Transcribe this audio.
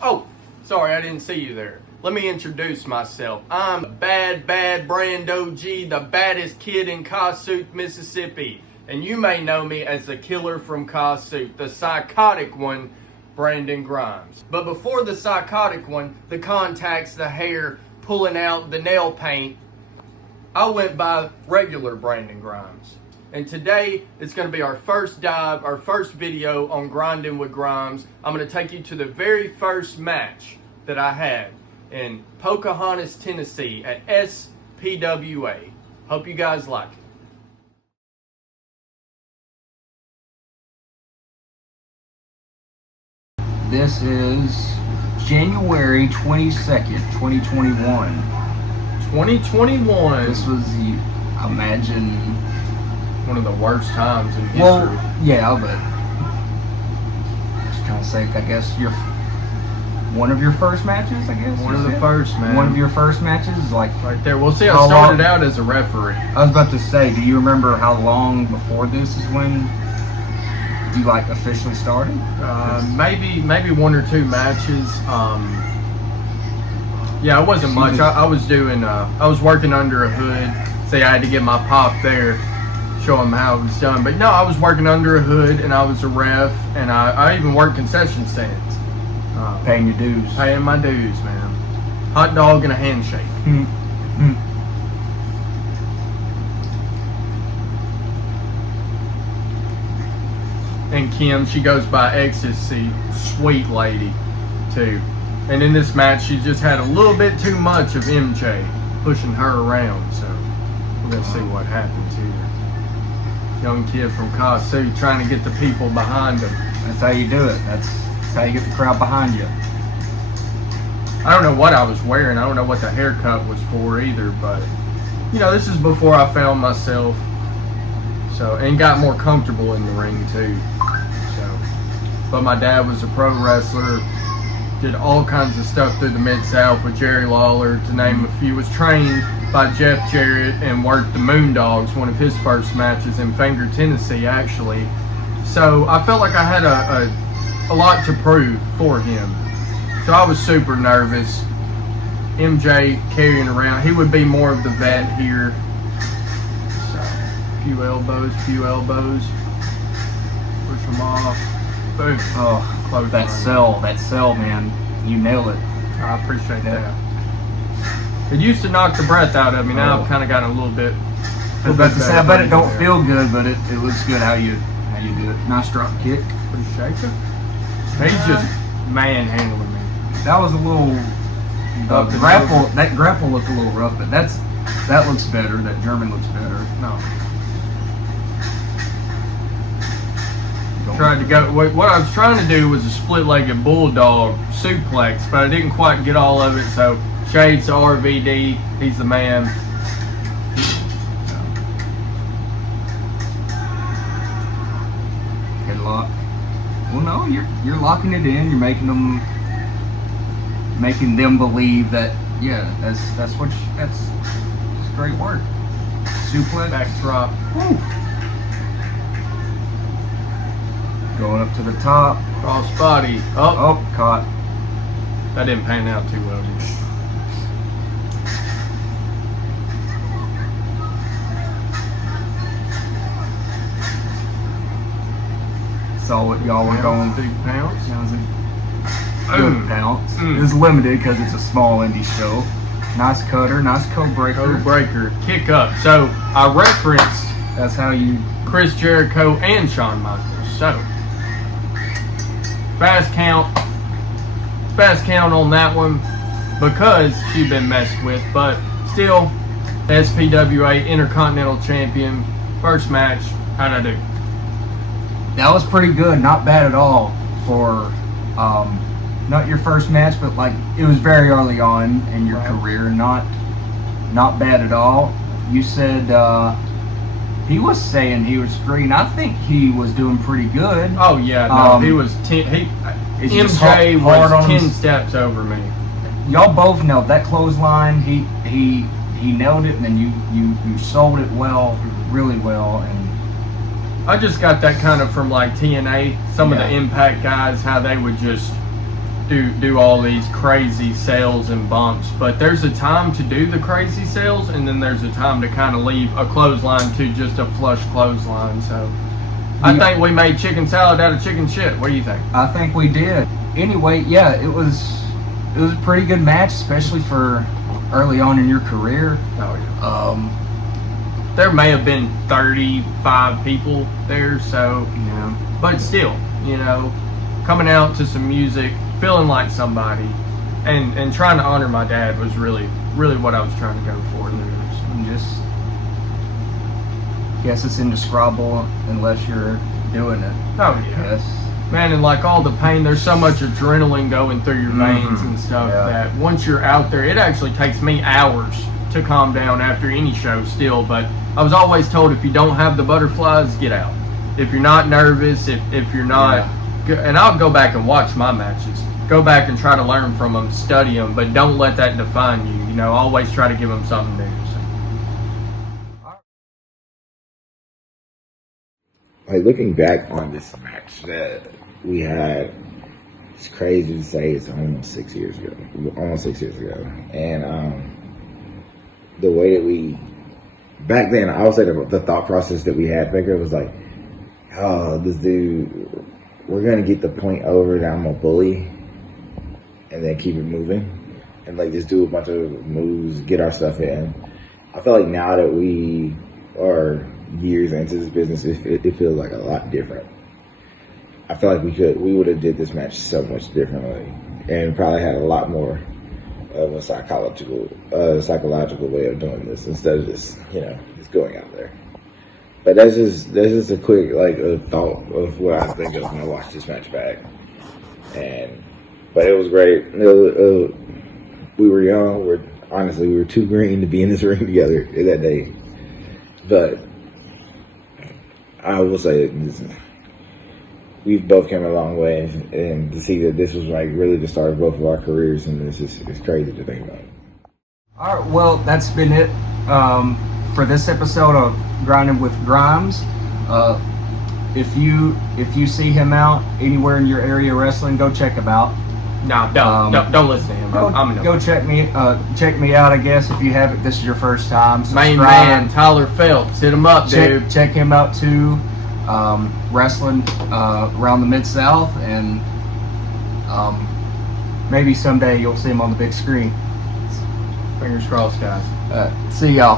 Oh, sorry, I didn't see you there. Let me introduce myself. I'm bad Brando G, the baddest kid in Kossuth, Mississippi. And you may know me as the killer from Kossuth, the psychotic one, Brandon Grimes. But before the psychotic one, the contacts, the hair, pulling out the nail paint, I went by regular Brandon Grimes. And today, it's going to be our first dive, our first video on Grindin with Grimes. I'm going to take you to the very first match that I had in Pocahontas, Tennessee at SPWA. Hope you guys like it. This is January 22nd, 2021. 2021. This was the, imagine, one of the worst times in history. well, yeah, but just trying to say, I guess one of your first matches, I guess. One of the first, man. One of your first matches, like right there. Well, see, I started out as a referee. I was about to say, do you remember how long before this is when you like officially started? Maybe one or two matches. Yeah, it wasn't much. I was doing. I was working under a hood. Say I had to get my pop there, show him how it was done. But no, I was working under a hood, and I was a ref, and I even worked concession stands. Paying your dues. Paying my dues, man. Hot dog and a handshake. And Kim, she goes by Ecstasy, sweet lady, too. And in this match, she just had a little bit too much of MJ pushing her around. So we're gonna see what happens here. Young kid from Kossuth trying to get the people behind him. That's how you do it. That's how you get the crowd behind you. I don't know what I was wearing. I don't know what the haircut was for either, but you know, this is before I found myself. So, and got more comfortable in the ring too. So, but my dad was a pro wrestler, did all kinds of stuff through the Mid-South with Jerry Lawler, to name a few. Was trained by Jeff Jarrett and worked the Moondogs, one of his first matches in Fenger, Tennessee, actually. So I felt like I had a lot to prove for him. So I was super nervous. MJ carrying around. He would be more of the vet here. So, few elbows. Push him off. Boom. Oh, Close that cell, man. You nail it. I appreciate that. It used to knock the breath out of me. Now I've kind of gotten a little bit. I was about to say, I bet it don't feel good, but it looks good how you do it. Nice drop kick. Appreciate you. He's just manhandling me. That was a little grapple. That grapple looked a little rough, but that looks better. That German looks better. No. Tried to go. What I was trying to do was a split-legged bulldog suplex, but I didn't quite get all of it. So shades to RVD. He's the man. Headlock. Well, no, you're locking it in. You're making them believe that, yeah, that's great work. Suplex. Backdrop. Woo. Going up to the top. Cross body. Oh, caught. That didn't pan out too well, did it? Saw what y'all were going. 2 pounds. That was a good pounce. It's limited because it's a small indie show. Nice cutter, nice code breaker. Code breaker. Kick up. So I referenced That's how you. Chris Jericho and Shawn Michaels. So fast count on that one because she'd been messed with, but still SPWA Intercontinental Champion. First match. How'd I do? That was pretty good. Not bad at all for not your first match, but like it was very early on in your career. Not bad at all. You said he was saying he was green. I think he was doing pretty good. Oh yeah, no, he was 10. MJ was 10 steps over me. Y'all both nailed that clothesline. He nailed it, and then you sold it well, really well. And I just got that kind of from like TNA. Some of the Impact guys, how they would just do all these crazy sails and bumps, but there's a time to do the crazy sails, and then there's a time to kind of leave a clothesline to just a flush clothesline. So I think we made chicken salad out of chicken shit. What do you think? I think we did. Anyway, yeah, it was a pretty good match, especially for early on in your career. Oh yeah. There may have been 35 people there, so Yeah. but still, coming out to some music, feeling like somebody, and trying to honor my dad was really what I was trying to go for there. And just guess it's indescribable unless you're doing it. Oh yeah. Yes. Man, and like all the pain, there's so much adrenaline going through your veins Mhm. and stuff Yeah. that once you're out there, it actually takes me hours to calm down after any show still. But I was always told, if you don't have the butterflies, get out. If you're not nervous, if you're not, and I'll go back and watch my matches. Go back and try to learn from them, study them, but don't let that define you. Always try to give them something new. So. Like, looking back on this match that we had, it's crazy to say it's almost 6 years ago. And the way that we, back then, I would say the thought process that we had back then was like, oh, this dude, we're going to get the point over that I'm a bully and then keep it moving and like just do a bunch of moves, get our stuff in. I feel like now that we are years into this business, it feels like a lot different. I feel like we would have did this match so much differently and probably had a lot more of a psychological way of doing this instead of just going out there. But that's just a quick a thought of what I think of when I watched this match back. But it was great. We were young. We were too green to be in this ring together that day. But I will say we've both come a long way, and to see that this was really the start of both of our careers, and it's crazy to think about. All right, well, that's been it for this episode of Grinding with Grimes. If you see him out anywhere in your area wrestling, go check him out. No, don't listen to him. Go check me out. I guess if you haven't, this is your first time. Main man Tyler Phelps, hit him up, dude. Check him out too. Wrestling around the Mid-South, and maybe someday you'll see him on the big screen. Fingers crossed, guys. See y'all.